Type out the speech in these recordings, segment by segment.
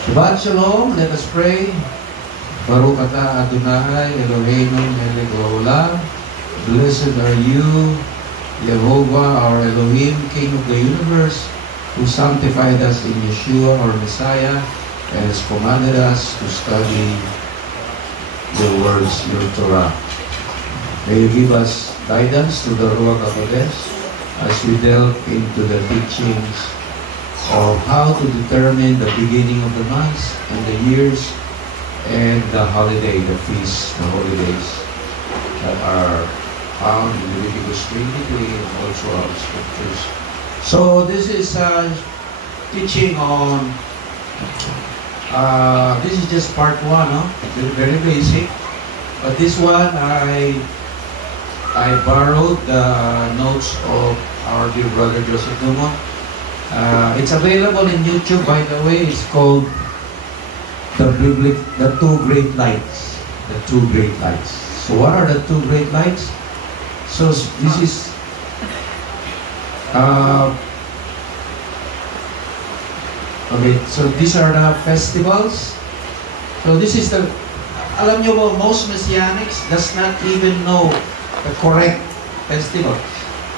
Shabbat Shalom, let us pray. Baruch atah Adonai Eloheinu melech haolam. Blessed are you, Jehovah, our Elohim, King of the universe, who sanctified us in Yeshua, our Messiah, and has commanded us to study your words, your Torah. May you give us guidance to the Ruach HaKodesh as we delve into the teachings of how to determine the beginning of the months and the years and the holiday, the feasts, the holidays that are found in Leviticus 23 and also our scriptures. So this is teaching on, this is just part 1, no? Very basic. But this one, I borrowed the notes of our dear brother Joseph Dumont. It's available in YouTube, by the way. It's called the Two Great Lights. The Two Great Lights. So what are the two great lights? So this is okay, so these are the festivals. So this is the, alam nyo ba, most Messianics does not even know the correct festivals.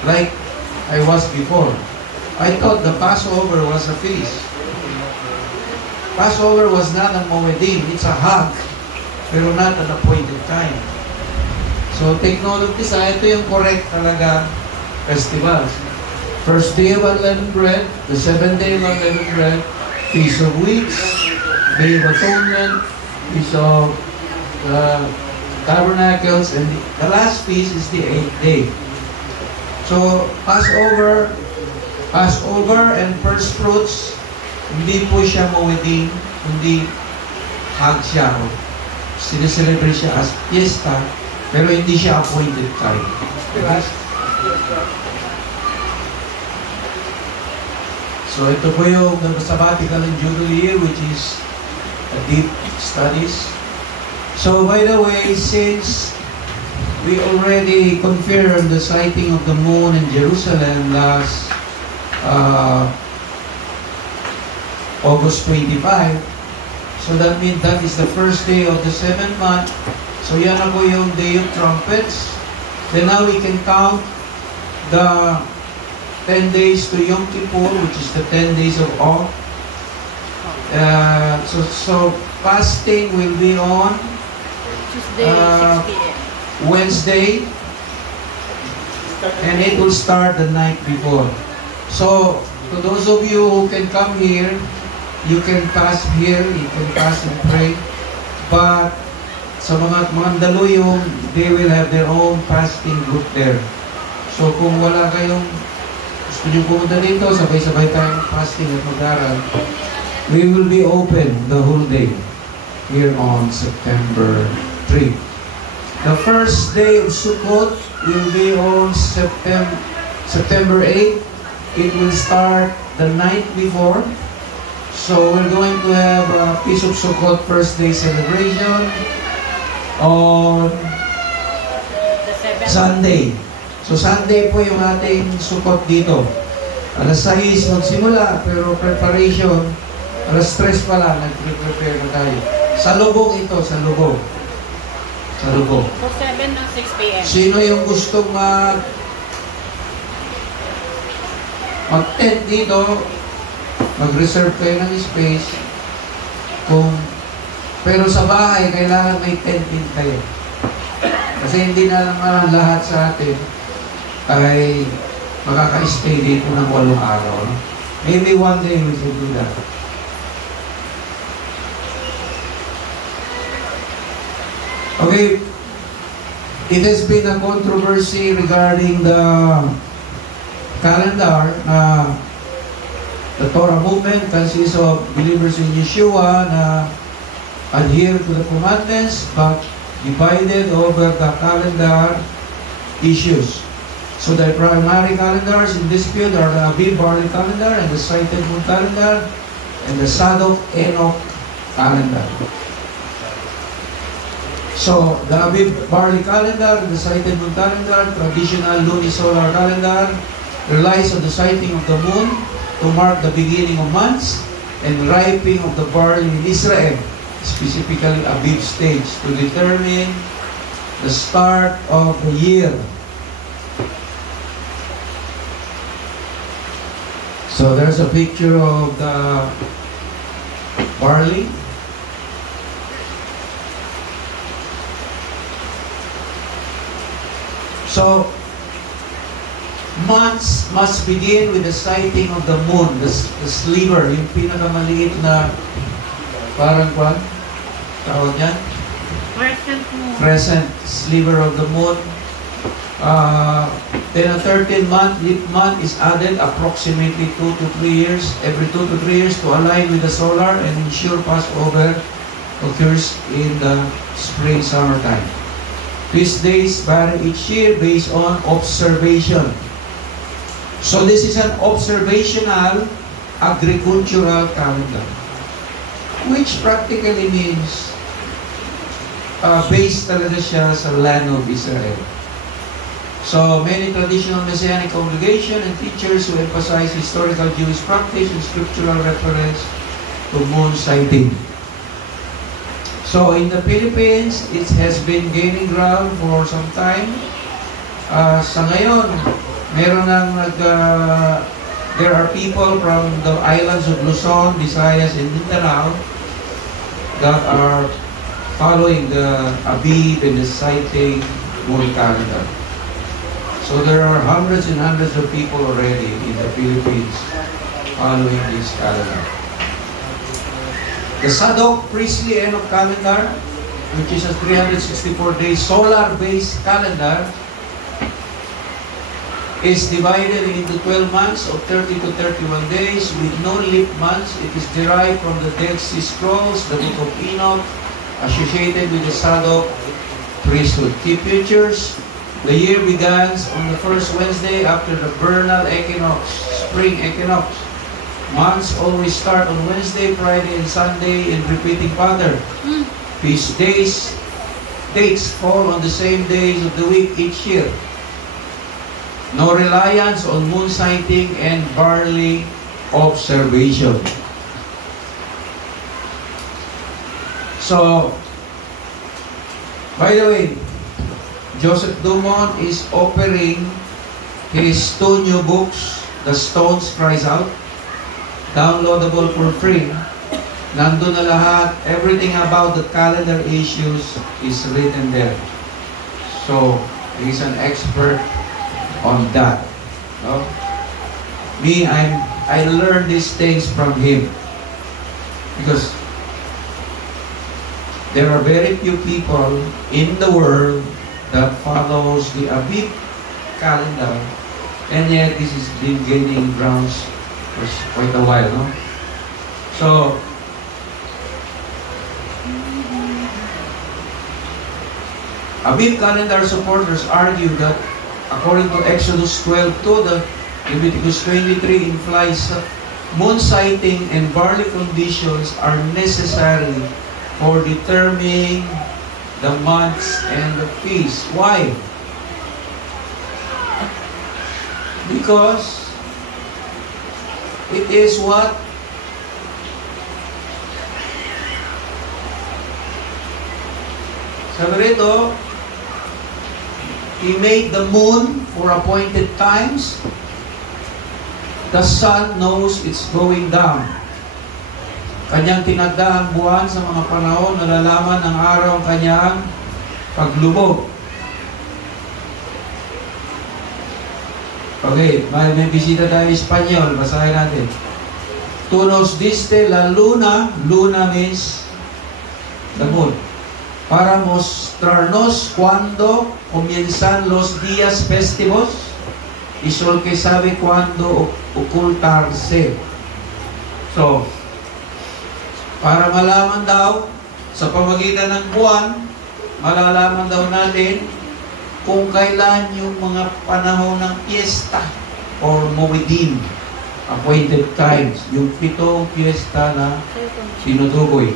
Like I was before. I thought the Passover was a feast. Passover was not a Moedim, it's a hug, pero not at a appointed time. So take note of this, ito yung correct talaga festivals. First day of unleavened bread, the seventh day of unleavened bread, Feast of Weeks, Day of Atonement, Feast of Tabernacles, and the last feast is the 8th day. So Passover and first fruits, hindi po siya Moedim, hindi hag siya. Sineselebrate siya as fiesta, pero hindi siya appointed time. Okay? So ito po yung sabbatical and jubilee year, which is a deep studies. So by the way, since we already confirmed the sighting of the moon in Jerusalem last August 25, so that means that is the first day of the 7th month. So yan na po yung Day of Trumpets. Then now we can count the 10 days to Yom Kippur, which is the 10 days of awe. So fasting will be on Tuesday, 6 p.m. Wednesday, and it will start the night before. So to those of you who can come here, you can fast here, you can fast and pray. But sa mga Mandaluyong, they will have their own fasting group there. So kung wala kayong gusto nyo pumunta dito, sabay-sabay tayong fasting at mag-aral, we will be open the whole day here on September 3. The first day of Sukkot will be on September 8. It will start the night before. So we're going to have a Feast of Sukkot first day celebration on Sunday. So Sunday po yung ating Sukkot dito. Alas 6 magsimula, pero preparation, alas 3 pa lang, nag-prepare na tayo. Sa lubong ito, sa lubong. Sa lubong. For 7 and 6 p.m. Sino yung gustong mag-tent dito, mag-reserve kayo ng space. Pero sa bahay, kailangan may tent din kayo. Kasi hindi na naman lahat sa atin ay makaka-stay dito ng 8 araw. No? Maybe one day we should do that. Okay, it has been a controversy regarding the calendar. The Torah movement consists of believers in Yeshua na adhere to the commandments but divided over the calendar issues. So the primary calendars in dispute are the Aviv Barley calendar and the Sighted Moon calendar and the Sadok Enoch calendar. So the Aviv Barley calendar and the Sighted Moon calendar, traditional lunisolar calendar, relies on the sighting of the moon to mark the beginning of months, and ripening of the barley in Israel, specifically Abib stage, to determine the start of the year. So there's a picture of the barley. So, months must begin with the sighting of the moon, the sliver, yung pinakamaliit na parang kwan, tawag niyan? Crescent moon. Crescent sliver of the moon. Then a 13th month, leap month is added approximately 2 to 3 years, every 2 to 3 years to align with the solar and ensure Passover occurs in the spring, summertime. These days vary each year based on observation. So this is an observational agricultural calendar, which practically means based talaga siya sa land of Israel. So many traditional Messianic congregation and teachers who emphasize historical Jewish practice and scriptural reference to moon sighting. So in the Philippines, it has been gaining ground for some time. Sa ngayon, meron nang there are people from the islands of Luzon, Visayas, and Mindanao that are following the Abib and the sighting moon calendar. So there are hundreds and hundreds of people already in the Philippines following this calendar. The Sadok priestly Enoch calendar, which is a 364-day solar-based calendar, is divided into 12 months of 30 to 31 days with no leap months. It is derived from the Dead Sea Scrolls, the Book of Enoch, associated with the Sadok priesthood. Key features: the year begins on the first Wednesday after the vernal equinox, spring equinox. Months always start on Wednesday, Friday, and Sunday in repeating pattern. Feast dates fall on the same days of the week each year. No reliance on moon sighting and barley observation. So, by the way, Joseph Dumont is offering his 2 new books, The Stones Cries Out, downloadable for free. Nandun na lahat. Everything about the calendar issues is written there. So, he's an expert on that. No? Me, I learned these things from him. Because there are very few people in the world that follows the Abib calendar, and yet this has been gaining grounds for quite a while, no? So, Abib calendar supporters argue that according to Exodus 12:2, the Leviticus 23 implies moon sighting and barley conditions are necessary for determining the months and the feasts. Why? Because it is what? Sabi rito, He made the moon for appointed times. The sun knows it's going down. Kanyang tinagda ang buwan sa mga panahon na lalaman ng araw ang kanyang paglubog. Okay, may bisita tayo Espanyol. Basahin natin. To nos diste la luna. Luna means the moon. Para mostrarnos cuando comienzan los días festivos. Y sol que sabe cuando ocultarse. So, para malaman daw, sa pamagitan ng buwan, malalaman daw natin kung kailan yung mga panahon ng fiesta or Moedim, appointed times, yung 7 fiesta na tinutukoy.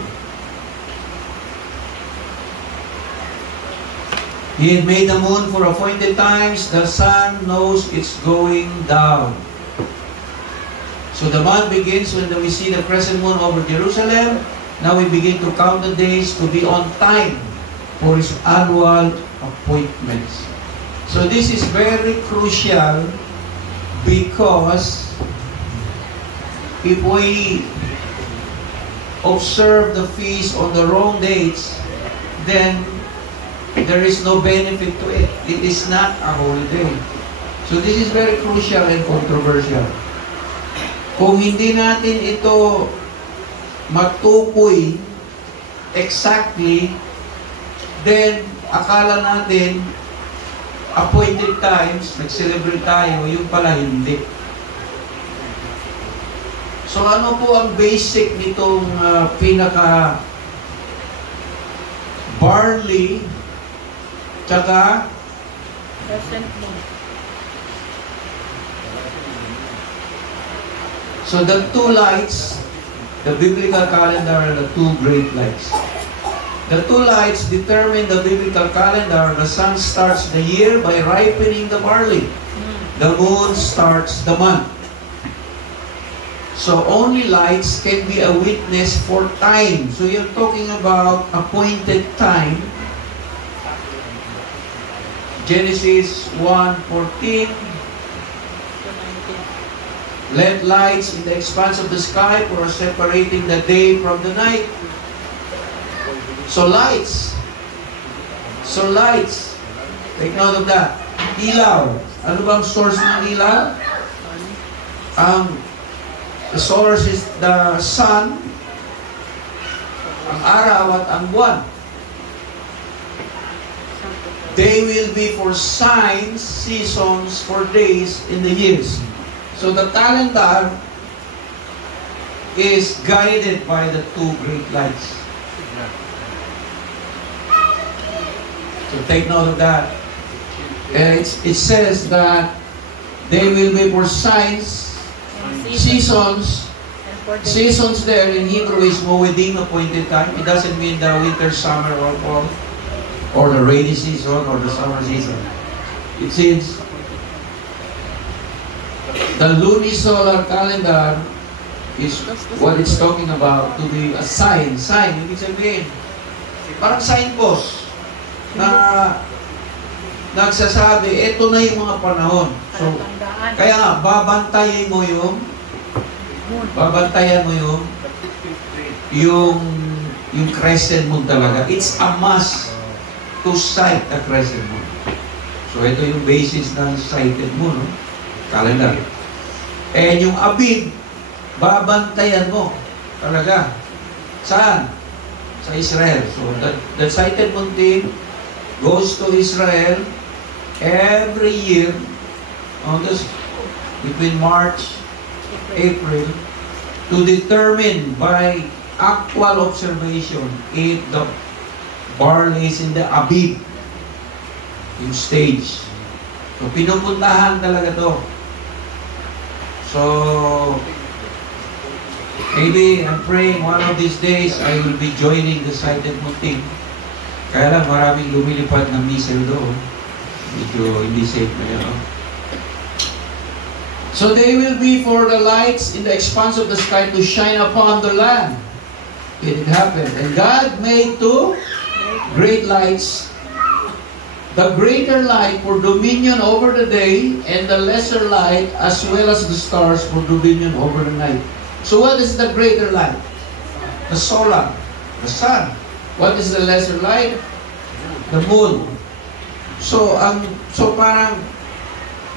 He had made the moon for appointed times. The sun knows it's going down. So the month begins when we see the crescent moon over Jerusalem. Now we begin to count the days to be on time for His annual appointments. So this is very crucial because if we observe the feast on the wrong dates, then there is no benefit to it. It is not a holiday. So this is very crucial and controversial. Kung hindi natin ito matukoy exactly, then akala natin appointed times, nag-celebrate tayo, yung pala hindi. So ano po ang basic nitong pinaka barley tsaka Crescent moon. so the two lights, the biblical calendar are the two great lights. The two lights determine the biblical calendar. The sun starts the year by ripening the barley. The moon starts the month. So only lights can be a witness for time. So you're talking about appointed time. Genesis 1:14. Let lights in the expanse of the sky for separating the day from the night. So lights. Take note of that. Ilaw. Ano bang source ng ilaw? The source is the sun, ang araw at ang buwan. They will be for signs, seasons, for days in the years. So the calendar is guided by the two great lights. So take note of that. And it says that they will be for signs, seasons. Seasons there in Hebrew is moedim, appointed time. It doesn't mean the winter, summer, or fall, or the rainy season, or the summer season. It means the lunisolar calendar is what it's talking about, to be a sign. Sign, ibig sabihin, parang signpost na nagsasabi, eto na yung mga panahon. So, kaya nga, babantayan mo yung crescent moon talaga. It's a must to sight the crescent moon. So, ito yung basis ng sighted moon, no? Calendar. And yung abib, babantayan mo talaga. Saan? Sa Israel. So, the sighted moon team goes to Israel every year on this between March, April, to determine by actual observation if the barley is in the abib, yung stage. So, pinupuntahan talaga to. So, maybe I'm praying one of these days I will be joining the sighted moon team. Kaya lang maraming lumilipad na missile doon. Medyo hindi safe na yun. So they will be for the lights in the expanse of the sky to shine upon the land. It happened. And God made two great lights. The greater light for dominion over the day, and the lesser light as well as the stars for dominion over the night. So what is the greater light? The solar, the sun. What is the lesser light? The moon. So parang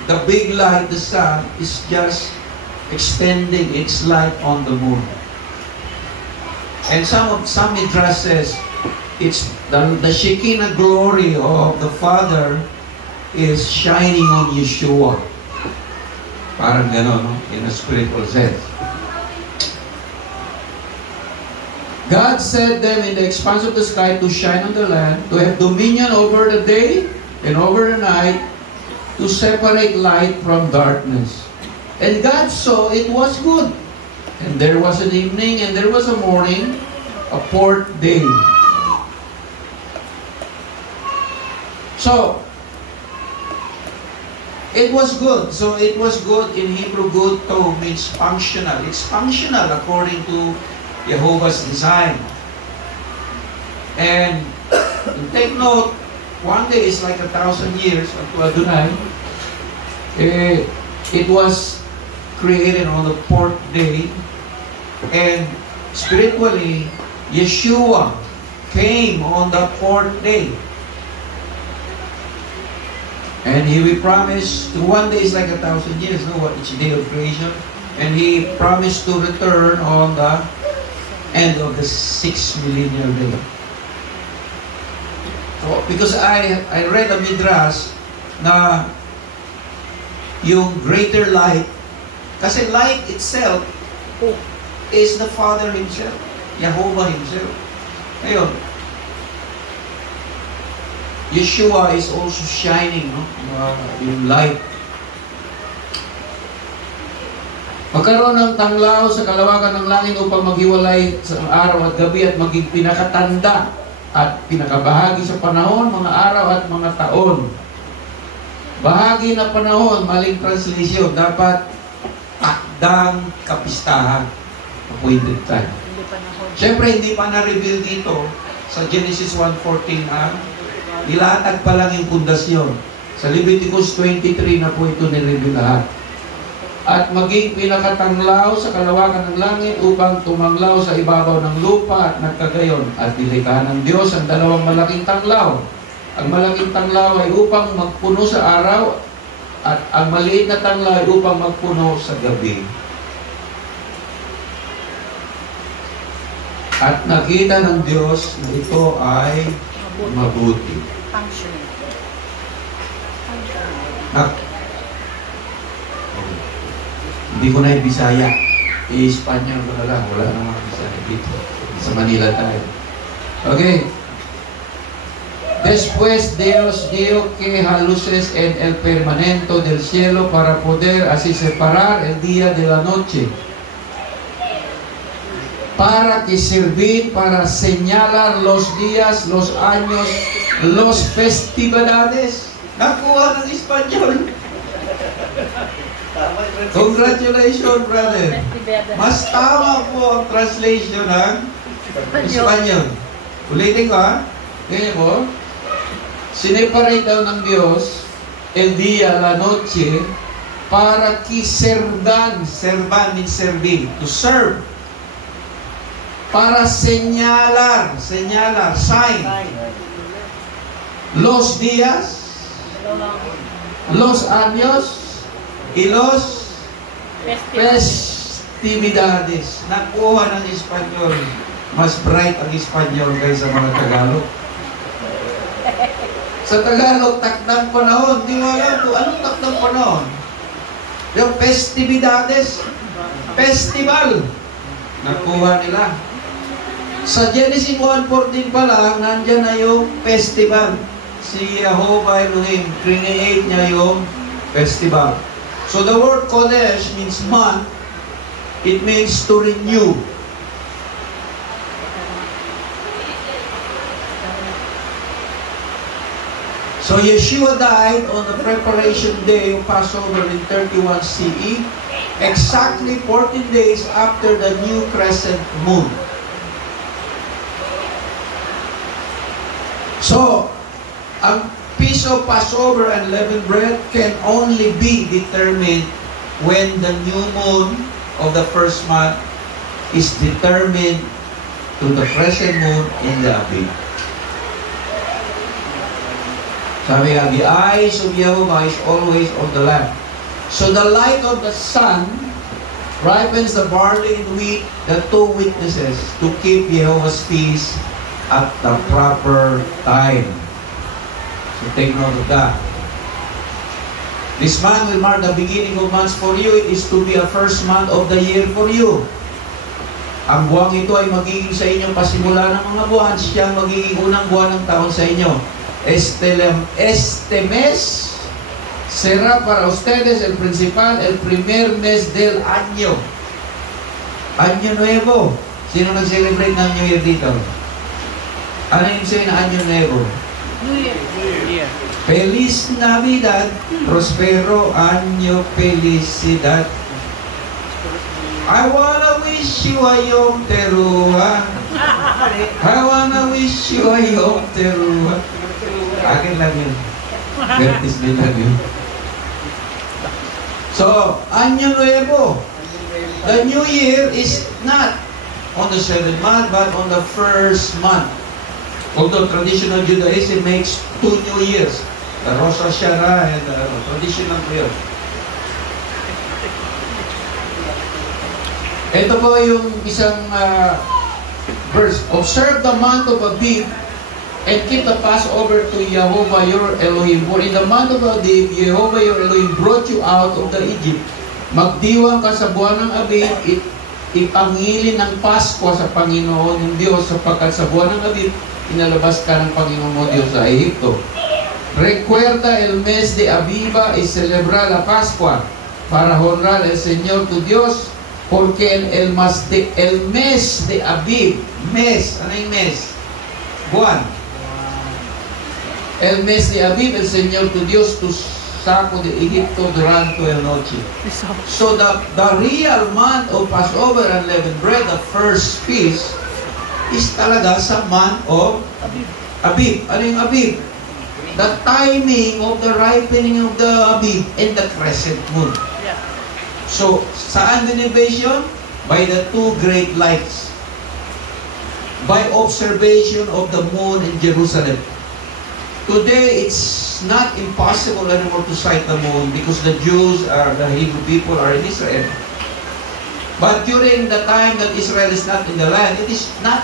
the big light, the sun, is just extending its light on the moon. And some Midrash says it's the Shekinah glory of the Father is shining on Yeshua. Parang gano'n, no? In a spiritual sense. God set them in the expanse of the sky to shine on the land, to have dominion over the day and over the night, to separate light from darkness. And God saw it was good. And there was an evening and there was a morning, a fourth day. So, It was good. So it was good in Hebrew. Good to means functional. It's functional according to Jehovah's design. And take note, one day is like 1,000 years unto Adonai. It was created on the 4th day. And spiritually, Yeshua came on the 4th day. And He will promise, to one day is like 1,000 years, no? What each day of creation. And He promised to return on the end of the 6th millennial day. So, because I read a midrash na yung greater light, kasi light itself is the Father Himself, Jehovah Himself. Ngayon, Yeshua is also shining, no? Yung light. Magkaroon ng tanglaw sa kalawakan ng langit upang maghiwalay sa araw at gabi at maging pinakatanda at pinakabahagi sa panahon, mga araw at mga taon. Bahagi na panahon, maling translation, dapat takdang kapistahan, appointed time. Siyempre, hindi pa na-reveal dito sa Genesis 1:14 nilatag pa lang yung pundasyon. Sa Leviticus 23 na po ito nireveal lahat. At maging pinakatanglaw sa kalawakan ng langit upang tumanglaw sa ibabaw ng lupa at nagkagayon. At nilikha ng Diyos ang dalawang malaking tanglaw. Ang malaking tanglaw ay upang magpuno sa araw at ang maliit na tanglaw ay upang magpuno sa gabi. At nakita ng Diyos na ito ay mabuti. Functional. Hindi ko na i-Bisaya. I-Espanyol ko na lang. Wala namang Bisaya dito. Sa Manila tayo. Okay. Después Dios dio que a luces en el firmamento del cielo para poder así separar el día de la noche. Para que servir para señalar los días, los años, los festividades. Nakuha ng Espanyol. Congratulations, brother. Mas tama po ang translation ng Espanyol. Ulitin ko, ha? Ganyan po. Sineparate daw ng Diyos el día, la noche, para que servan means serving, to serve. Para señalar, sign. Los días, los años, y los festividades. Nakuha ng Espanyol. Mas bright ang Espanyol kaysa mga Tagalog. Sa Tagalog, takdang panahon. Di mo alam kung anong takdang panahon. Yung festividades, festival. Nakuha nila. Sa Genesis 1:14 pa lang, nandyan na yung festival. Si Jehovah Elohim, create niya yung festival. So the word Kodesh means month. It means to renew. So Yeshua died on the preparation day of Passover in 31 CE, exactly 14 days after the new crescent moon. So, ang piece of Passover and leavened bread can only be determined when the new moon of the first month is determined to the crescent moon in the Abib. Sabi nga, the eyes of Jehovah is always on the land. So the light of the sun ripens the barley and wheat, the two witnesses, to keep Jehovah's feast at the proper time. So take note of that. This month will mark the beginning of months for you. It is to be a first month of the year for you. Ang buwang ito ay magiging sa inyong pasimula ng mga buwan. Siya ang magiging unang buwan ng taon sa inyo. Este mes será para ustedes el principal, el primer mes del año. Año Nuevo. Sino nag-celebrate ng New Year dito? Ano yung sa'yo na Año Nuevo? New Year. Feliz Navidad, prospero año felicidad. I wanna wish you a yom teruha. I wanna wish you a yom teruha. Akin lang yun. Bertis din lang yun. So, Año Nuevo. The New Year is not on the 7th month, but on the 1st month. Although traditional Judaism makes 2 New Years. The Rosh Hashanah and the traditional period. Ito po yung isang verse. Observe the month of Abib and keep the Passover to Jehovah your Elohim. For in the month of Abib, Jehovah your Elohim brought you out of the Egypt. Magdiwang ka sa buwan ng Abib, ipangilin ng Pasko sa Panginoon ng Diyos, sapagkat sa buwan ng Abib, inalabas ka ng Panginoon mo Diyos sa Ehipto. Recuerda el mes de Abiba y celebra la Pascua para honrar al Señor tu Dios. Porque el mes de Abib, mes, ano yung mes? Buwan. El mes de Abib, el Señor tu Dios, tu saco de Egipto durante la noche. So the real month of Passover and leavened bread, the first feast, is talaga sa month of Abib. Ano yung Abib? The timing of the ripening of the Abib and the crescent moon. So, saan innovation? By the two great lights. By observation of the moon in Jerusalem. Today, it's not impossible anymore to sight the moon because the Jews, the Hebrew people are in Israel. But during the time that Israel is not in the land, it is not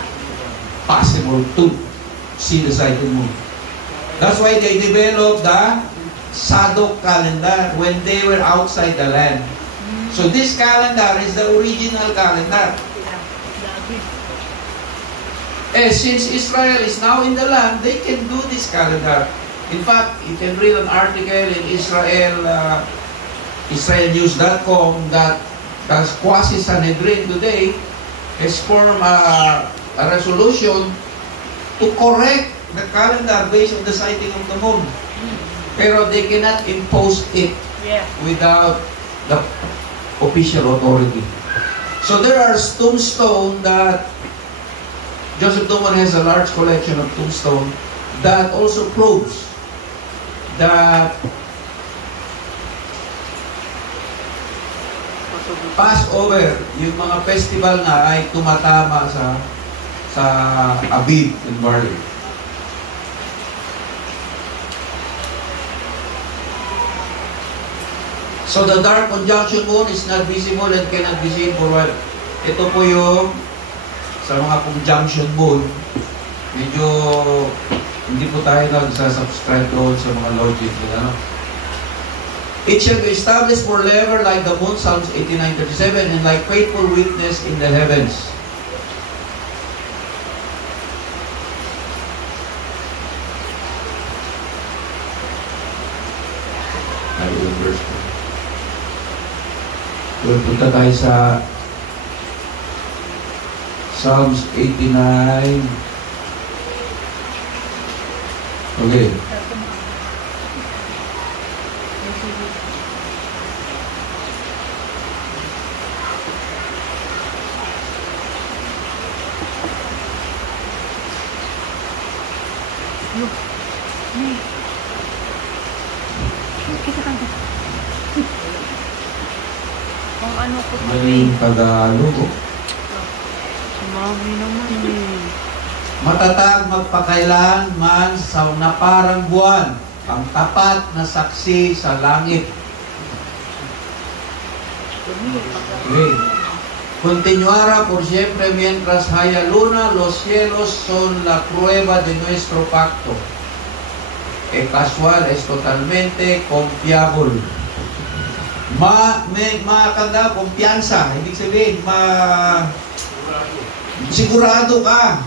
possible to see the sighted moon. That's why they developed the Sadok calendar when they were outside the land. So this calendar is the original calendar. Since Israel is now in the land, they can do this calendar. In fact, you can read an article in israelnews.com that Quasi-Sanhedrin today has formed a resolution to correct the calendar based on the sighting of the moon. Pero they cannot impose it without the official authority. So there are tombstones that Joseph Duman has a large collection of tombstones that also proves that Passover, yung mga festival na ay tumatama sa Abib and Barley. So the dark conjunction moon is not visible and cannot be seen for a while. Ito po yung sa mga conjunction moon, medyo hindi po tayo nagsasubscribe doon sa mga logic. Ano? It shall be established forever like the moon, Psalms 89:37, and like faithful witness in the heavens. Punta tayo sa Psalms 89. Okay. Ano ko Maling Tagalog. Mami naman eh. Matatag magpakailanman sa naparang buwan, ang tapat na saksi sa langit. Okay. Continuará por siempre mientras haya luna, los cielos son la prueba de nuestro pacto. Casual es totalmente confiable. Makanda, kumpiyansa. Ibig sabihin, sigurado ka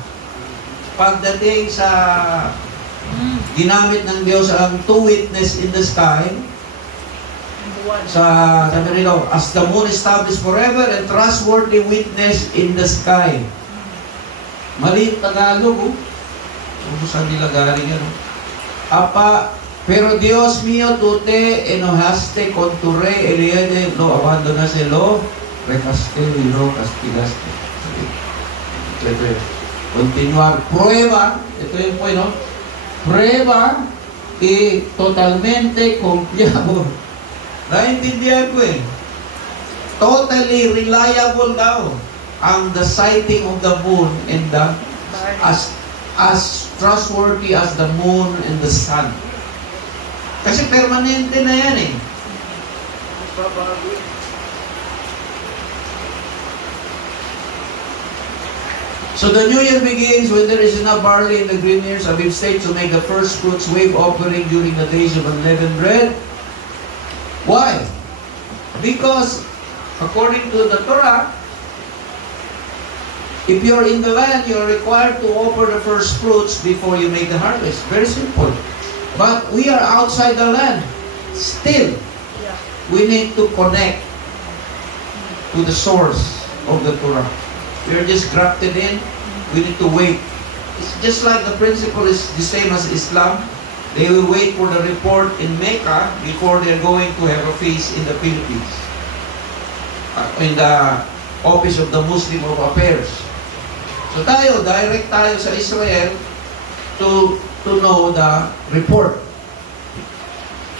pagdating sa ginamit ng Diyos ang two witness in the sky. Sabi nila, as the moon established forever and trustworthy witness in the sky. Mali Tagalog, Saan nila galing yan? Pero Dios mío, tú te enojaste con tu rey, Eliade, lo abandonaste, lo recaste y lo castigaste. Continuar. Prueba, ito yung bueno, prueba y totalmente confiable. Naintindihan ko eh. Totally reliable daw ang the sighting of the moon and the as trustworthy as the moon and the sun. Kasi permanente na yan eh. So the new year begins when there is enough barley in the green ears of each state to make the first fruits wave offering during the days of unleavened bread. Why? Because according to the Torah, if you're in the land, you're required to offer the first fruits before you make the harvest. Very simple. But we are outside the land. Still, we need to connect to the source of the Torah. We are just grafted in. We need to wait. It's just like the principle is the same as Islam. They will wait for the report in Mecca before they're going to have a feast in the Philippines. In the Office of the Muslim of Affairs. So tayo, direct tayo sa Israel to know the report.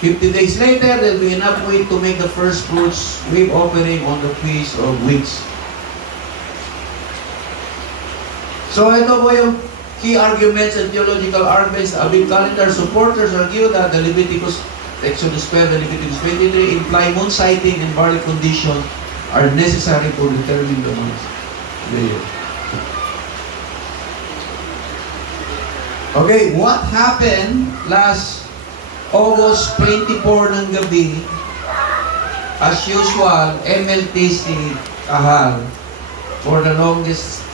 50 days later, there will be enough wait to make the first fruits wave offering on the Feast of Weeks. So ito po yung key arguments and theological arguments. The Abib calendar supporters argue that the Leviticus, Exodus 12, and Leviticus 23 imply moon sighting and barley condition are necessary to determine the months. Okay, what happened last August 24 ng gabi? As usual, MLTC Kahal for the longest,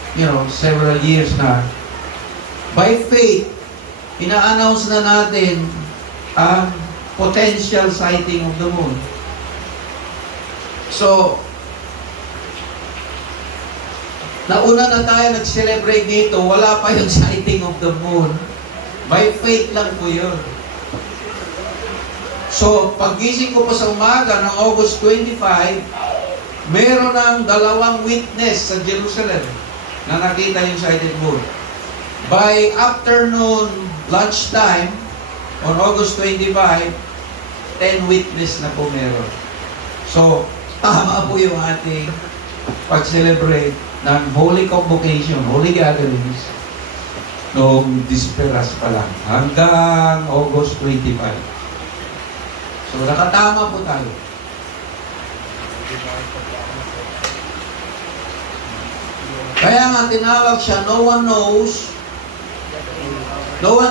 several years na. By faith, ina-announce na natin ang potential sighting of the moon. So, nauna na tayo nag-celebrate dito, wala pa yung sighting of the moon. By faith lang po yun. So, paggising ko pa sa umaga ng August 25, meron ng 2 witness sa Jerusalem na nakita yung sighted moon. By afternoon, lunchtime, on August 25, 10 witness na po meron. So, tama po yung ating pag-celebrate ng Holy Convocation, Holy Gatherings, noong Disperas pa lang, hanggang August 25. So, nakatama po tayo. Kaya nga tinawag siya, no one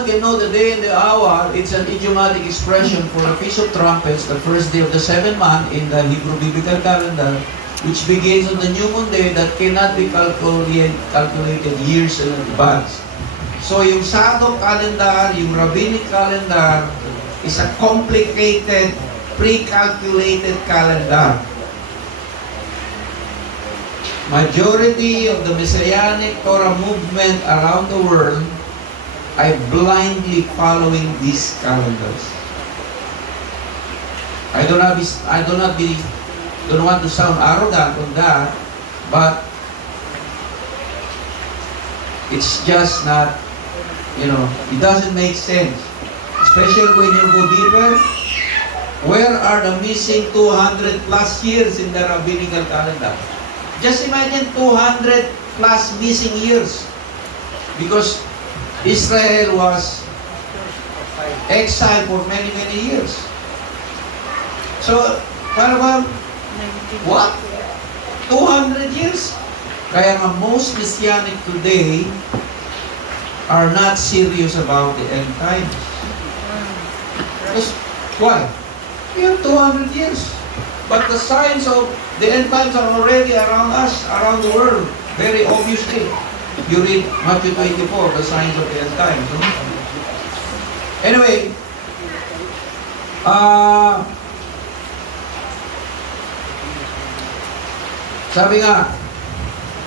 can know the day and the hour. It's an idiomatic expression for the Feast of Trumpets, the first day of the 7th month in the Hebrew biblical calendar, which begins on the new moon day that cannot be calculated years in advance. So yung Sadok calendar, yung Rabbinic calendar, is a complicated, pre-calculated calendar. Majority of the Messianic Torah movement around the world are blindly following these calendars. I don't want to sound arrogant on that, but it's just not, it doesn't make sense. Especially when you go deeper, where are the missing 200 plus years in the rabbinical calendar? Just imagine 200 plus missing years. Because Israel was exiled for many, many years. So, parang what? 200 years? Kaya nga most Messianic today are not serious about the end times. Because, why? We have 200 years. But the signs of the end times are already around us, around the world, very obviously. You read Matthew 24, the signs of the end times. No? Anyway, sabi nga,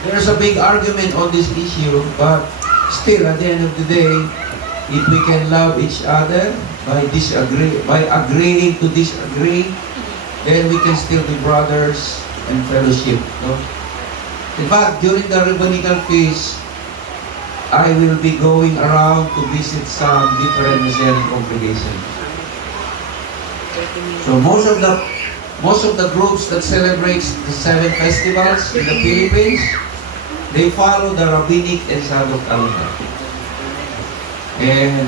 there's a big argument on this issue, but still, at the end of the day, if we can love each other by agreeing to disagree, then we can still be brothers and fellowship. No? In fact, during the rabbinical feast, I will be going around to visit some different Messianic congregations. So most of the groups that celebrates the 7 festivals in the Philippines, they follow the rabbinic and Sabbath calendar. And